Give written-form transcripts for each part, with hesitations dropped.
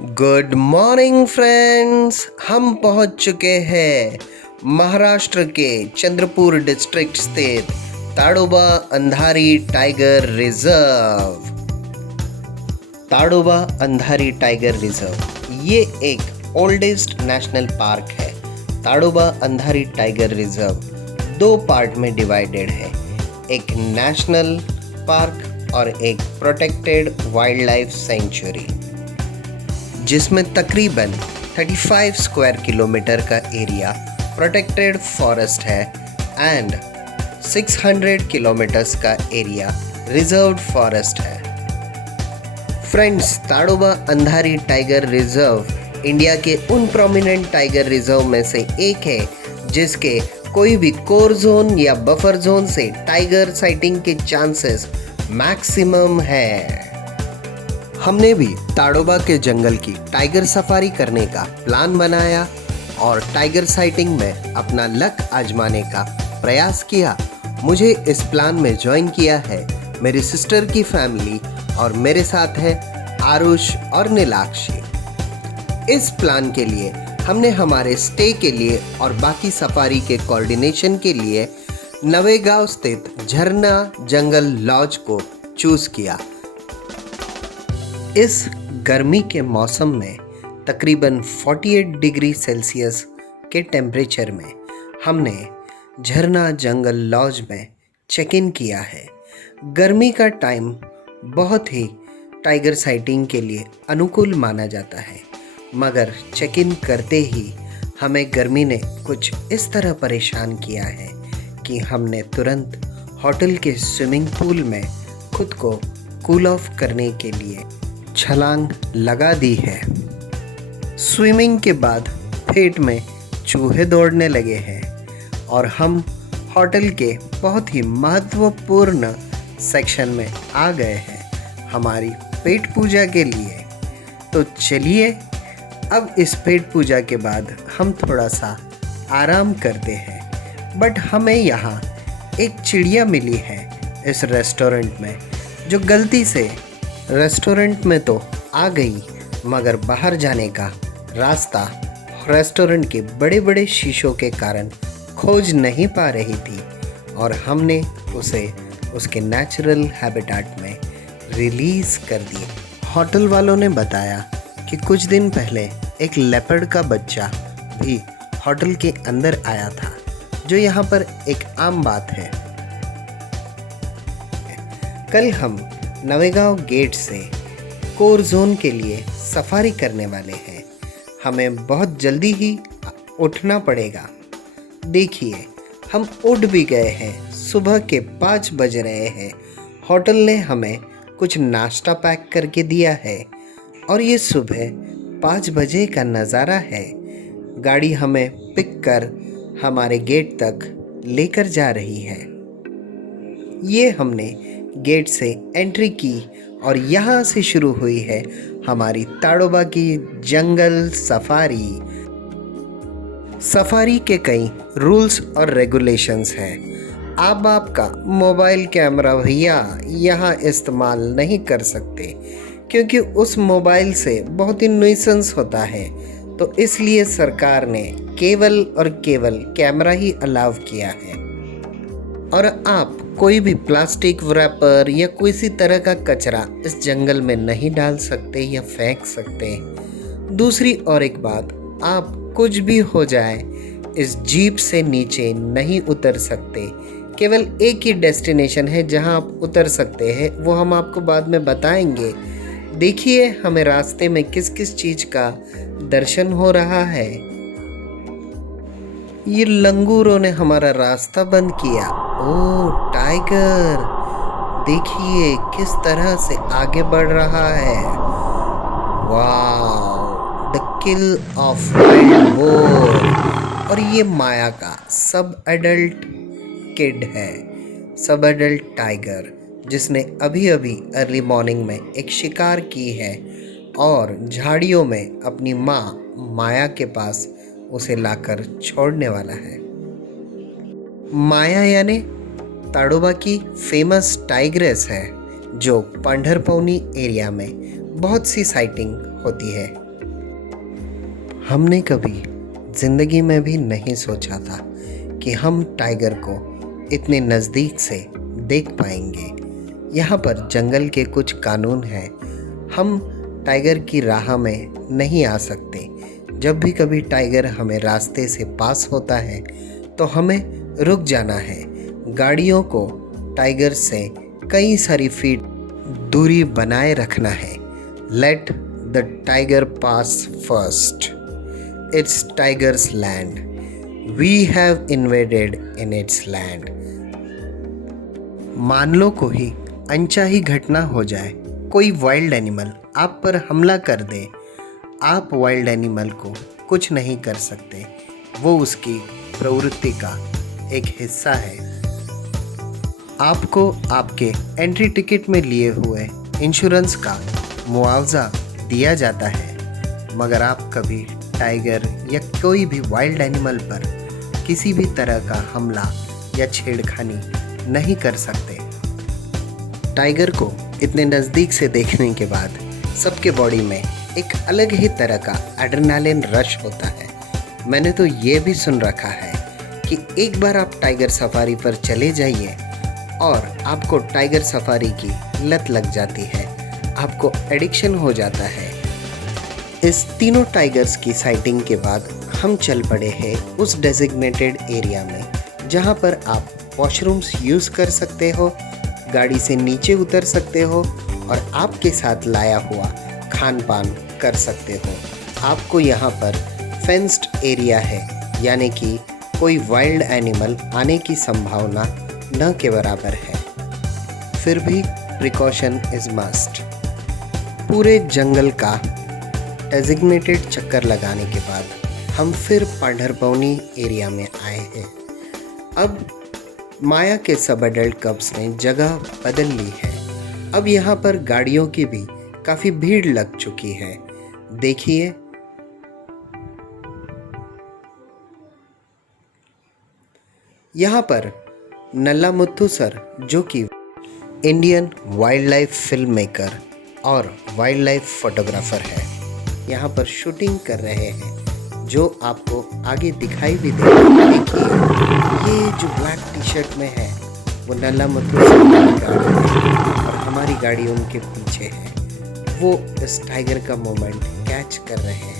Good morning friends. हम पहुंच चुके हैं महाराष्ट्र के चंद्रपुर डिस्ट्रिक्ट स्थित Tadoba Andhari tiger reserve. Tadoba Andhari tiger reserve ये एक ओल्डेस्ट नेशनल पार्क है। ताडोबा अंधारी टाइगर रिजर्व दो पार्ट में डिवाइडेड है, एक नेशनल पार्क और एक प्रोटेक्टेड वाइल्ड लाइफ सेंचुरी, जिसमें तकरीबन 35 स्क्वायर किलोमीटर का एरिया प्रोटेक्टेड फॉरेस्ट है एंड 600 किलोमीटर्स का एरिया रिजर्व्ड फॉरेस्ट है। Friends, Tadoba Andhari tiger reserve India के उन प्रोमिनेंट टाइगर रिजर्व में से एक है जिसके कोई भी कोर जोन या बफर जोन से टाइगर साइटिंग के चांसेस मैक्सिमम है। हमने भी ताडोबा के जंगल की टाइगर सफारी करने का प्लान बनाया और टाइगर साइटिंग में अपना लक आजमाने का प्रयास किया। मुझे इस प्लान में ज्वाइन किया है मेरी सिस्टर की फैमिली और मेरे साथ है आरुष और नीलाक्षी। इस प्लान के लिए हमने हमारे स्टे के लिए और बाकी सफारी के कोऑर्डिनेशन के लिए नवेगांव स्थित झरना जंगल लॉज को चूज किया। इस गर्मी के मौसम में तकरीबन 48 डिग्री सेल्सियस के टेम्परेचर में हमने झरना जंगल लॉज में चेक इन किया है। गर्मी का टाइम बहुत ही टाइगर साइटिंग के लिए अनुकूल माना जाता है, मगर चेक इन करते ही हमें गर्मी ने कुछ इस तरह परेशान किया है कि हमने तुरंत होटल के स्विमिंग पूल में खुद को कूल ऑफ करने के लिए छलांग लगा दी है। स्विमिंग के बाद पेट में चूहे दौड़ने लगे हैं और हम होटल के बहुत ही महत्वपूर्ण सेक्शन में आ गए हैं हमारी पेट पूजा के लिए। तो चलिए अब इस पेट पूजा के बाद हम थोड़ा सा आराम करते हैं। बट हमें यहाँ एक चिड़िया मिली है इस रेस्टोरेंट में, जो गलती से रेस्टोरेंट में तो आ गई मगर बाहर जाने का रास्ता रेस्टोरेंट के बड़े बड़े शीशों के कारण खोज नहीं पा रही थी और हमने उसे उसके नेचुरल हैबिटेट में रिलीज़ कर दिया। होटल वालों ने बताया कि कुछ दिन पहले एक लेपर्ड का बच्चा भी होटल के अंदर आया था, जो यहाँ पर एक आम बात है। कल हम नवेगांव गेट से कोर जोन के लिए सफारी करने वाले हैं। हमें बहुत जल्दी ही उठना पड़ेगा। देखिए, हम उठ भी गए हैं। सुबह के 5 बज रहे हैं। होटल ने हमें कुछ नाश्ता पैक करके दिया है और ये सुबह 5 बजे का नज़ारा है। गाड़ी हमें पिक कर हमारे गेट तक लेकर जा रही है। ये हमने गेट से एंट्री की और यहाँ से शुरू हुई है हमारी ताडोबा की जंगल सफारी। सफारी के कई रूल्स और रेगुलेशंस हैं। आप आपका मोबाइल कैमरा भैया यहाँ इस्तेमाल नहीं कर सकते, क्योंकि उस मोबाइल से बहुत ही नुइसेंस होता है। तो इसलिए सरकार ने केवल और केवल कैमरा ही अलाउ किया है। और आप कोई भी प्लास्टिक रैपर या किसी तरह का कचरा इस जंगल में नहीं डाल सकते या फेंक सकते। दूसरी और एक बात, आप कुछ भी हो जाए इस जीप से नीचे नहीं उतर सकते। केवल एक ही डेस्टिनेशन है जहां आप उतर सकते हैं, वो हम आपको बाद में बताएंगे। देखिए हमें रास्ते में किस किस चीज़ का दर्शन हो रहा है। ये लंगूरों ने हमारा रास्ता बंद किया। ओह टाइगर, देखिए किस तरह से आगे बढ़ रहा है। Wow, the kill of wild boar. और ये माया का सब एडल्ट किड है, सब एडल्ट टाइगर, जिसने अभी अभी अर्ली मॉर्निंग में एक शिकार की है और झाड़ियों में अपनी माँ माया के पास उसे लाकर छोड़ने वाला है। माया यानी ताडोबा की फेमस टाइग्रेस है, जो पंढरपौनी एरिया में बहुत सी साइटिंग होती है। हमने कभी ज़िंदगी में भी नहीं सोचा था कि हम टाइगर को इतने नज़दीक से देख पाएंगे। यहाँ पर जंगल के कुछ कानून हैं। हम टाइगर की राह में नहीं आ सकते। जब भी कभी टाइगर हमें रास्ते से पास होता है तो हमें रुक जाना है। गाड़ियों को टाइगर से कई सारी फीट दूरी बनाए रखना है। Let the tiger pass first. It's tiger's land. We have invaded in its land. मान लो कोई अनचाही घटना हो जाए, कोई वाइल्ड एनिमल आप पर हमला कर दे। आप वाइल्ड एनिमल को कुछ नहीं कर सकते, वो उसकी प्रवृत्ति का एक हिस्सा है। आपको आपके एंट्री टिकट में लिए हुए इंश्योरेंस का मुआवजा दिया जाता है, मगर आप कभी टाइगर या कोई भी वाइल्ड एनिमल पर किसी भी तरह का हमला या छेड़खानी नहीं कर सकते। टाइगर को इतने नज़दीक से देखने के बाद सबके बॉडी में एक अलग ही तरह का एड्रेनालिन रश होता है। मैंने तो ये भी सुन रखा है कि एक बार आप टाइगर सफारी पर चले जाइए और आपको टाइगर सफारी की लत लग जाती है, आपको एडिक्शन हो जाता है। इस तीनों टाइगर्स की साइटिंग के बाद हम चल पड़े हैं उस डेजिग्नेटेड एरिया में जहां पर आप वॉशरूम्स यूज़ कर सकते हो, गाड़ी से नीचे उतर सकते हो और आपके साथ लाया हुआ खान पान कर सकते हो। आपको यहाँ पर फेंस्ड एरिया है, यानी कि कोई वाइल्ड एनिमल आने की संभावना न के बराबर है। फिर भी प्रिकॉशन इज़ मस्ट। पूरे जंगल का डेजिग्नेटेड चक्कर लगाने के बाद हम फिर पांढरपौनी एरिया में आए हैं। अब माया के सब एडल्ट कब्स ने जगह बदल ली है। अब यहाँ पर गाड़ियों की भी काफ़ी भीड़ लग चुकी है। देखिए, यहाँ पर नल्ला मुत्थु सर, जो कि Indian wild life film maker और वाइल्ड लाइफ फोटोग्राफर है, यहाँ पर शूटिंग कर रहे हैं, जो आपको आगे दिखाई भी देगा। देखिए, ये जो ब्लैक टी शर्ट में है वो नल्ला मुत्थु सर की गाड़ी है और हमारी गाड़ी उनके पीछे है। वो इस टाइगर का मोमेंट कैच कर रहे हैं।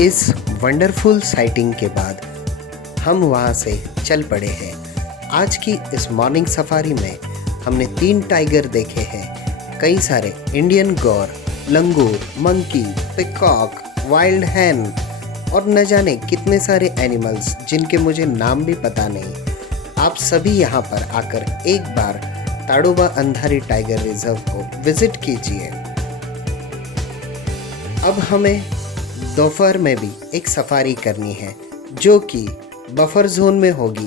इस वंडरफुल साइटिंग के बाद हम वहाँ से चल पड़े हैं। आज की इस मॉर्निंग सफारी में हमने 3 टाइगर देखे हैं, कई सारे इंडियन गौर, लंगूर, मंकी, पिकॉक, वाइल्ड हैन और न जाने कितने सारे एनिमल्स जिनके मुझे नाम भी पता नहीं। आप सभी यहाँ पर आकर एक बार ताडोबा अंधारी टाइगर रिजर्व को विजिट कीजिए। अब हमें दोपहर में भी एक सफारी करनी है, जो कि बफर जोन में होगी।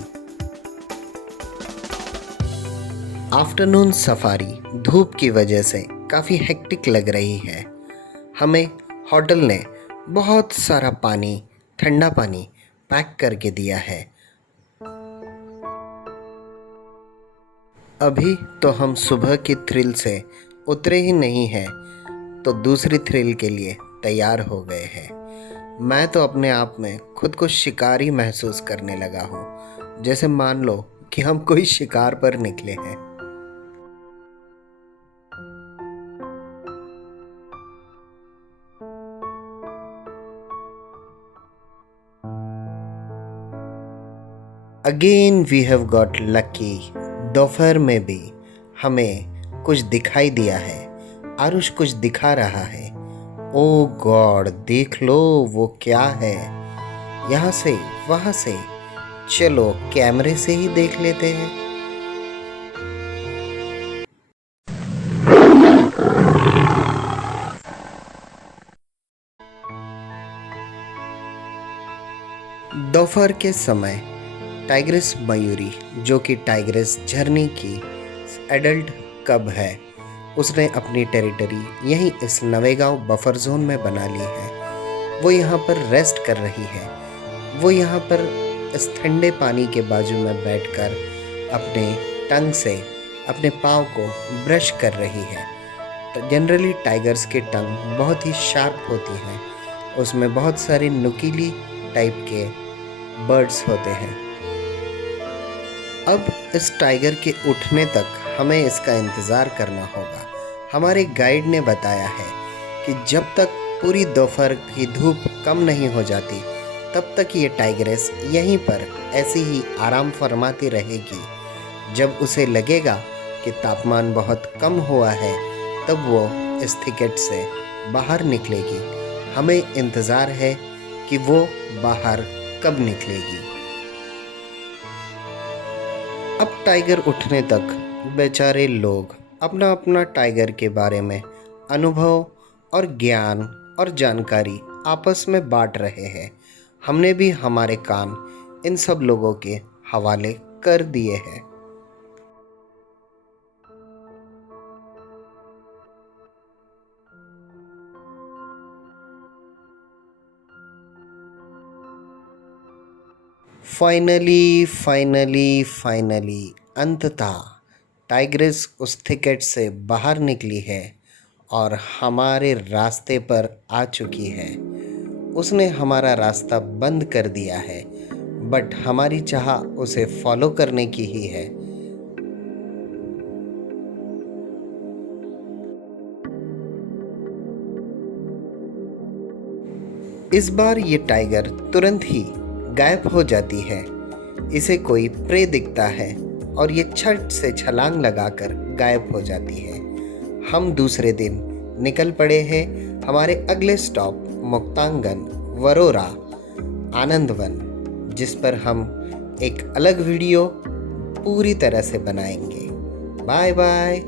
आफ्टरनून सफारी धूप की वजह से काफ़ी हेक्टिक लग रही है। हमें होटल ने बहुत सारा पानी, ठंडा पानी पैक करके दिया है। अभी तो हम सुबह की थ्रिल से उतरे ही नहीं हैं, तो दूसरी थ्रिल के लिए तैयार हो गए हैं। मैं तो अपने आप में खुद को शिकारी महसूस करने लगा हूँ, जैसे मान लो कि हम कोई शिकार पर निकले हैं। Again we have got lucky. दोपहर में भी हमें कुछ दिखाई दिया है। आरुष कुछ दिखा रहा है। ओ गॉड, देख लो वो क्या है। यहाँ से वहाँ से, चलो कैमरे से ही देख लेते हैं। दोपहर के समय टाइग्रिस मयूरी, जो कि टाइग्रिस झरने की एडल्ट कब है, उसने अपनी टेरिटरी यहीं इस नवेगांव बफर जोन में बना ली है। वो यहाँ पर रेस्ट कर रही है। वो यहाँ पर इस ठंडे पानी के बाजू में बैठकर अपने टंग से अपने पाँव को ब्रश कर रही है। जनरली टाइगर्स के टंग बहुत ही शार्प होती हैं, उसमें बहुत सारी नुकीली टाइप के बर्ड्स होते हैं। अब इस टाइगर के उठने तक हमें इसका इंतज़ार करना होगा। हमारे गाइड ने बताया है कि जब तक पूरी दोपहर की धूप कम नहीं हो जाती तब तक ये टाइगरेस यहीं पर ऐसे ही आराम फरमाती रहेगी। जब उसे लगेगा कि तापमान बहुत कम हुआ है तब वो इस थिकेट से बाहर निकलेगी। हमें इंतज़ार है कि वो बाहर कब निकलेगी। अब टाइगर उठने तक बेचारे लोग अपना अपना टाइगर के बारे में अनुभव और ज्ञान और जानकारी आपस में बांट रहे हैं। हमने भी हमारे कान इन सब लोगों के हवाले कर दिए हैं। फाइनली अंततः टाइग्रिस उस थिकेट से बाहर निकली है और हमारे रास्ते पर आ चुकी है। उसने हमारा रास्ता बंद कर दिया है, बट हमारी चाह उसे फॉलो करने की ही है। इस बार ये टाइगर तुरंत ही गायब हो जाती है। इसे कोई प्रे दिखता है और ये छट से छलांग लगाकर गायब हो जाती है। हम दूसरे दिन निकल पड़े हैं हमारे अगले स्टॉप मुक्तांगन, वरोरा, आनंदवन, जिस पर हम एक अलग वीडियो पूरी तरह से बनाएंगे। Bye bye.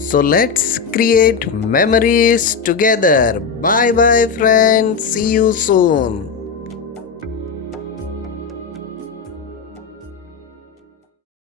So let's create memories together. Bye bye friends. See you soon.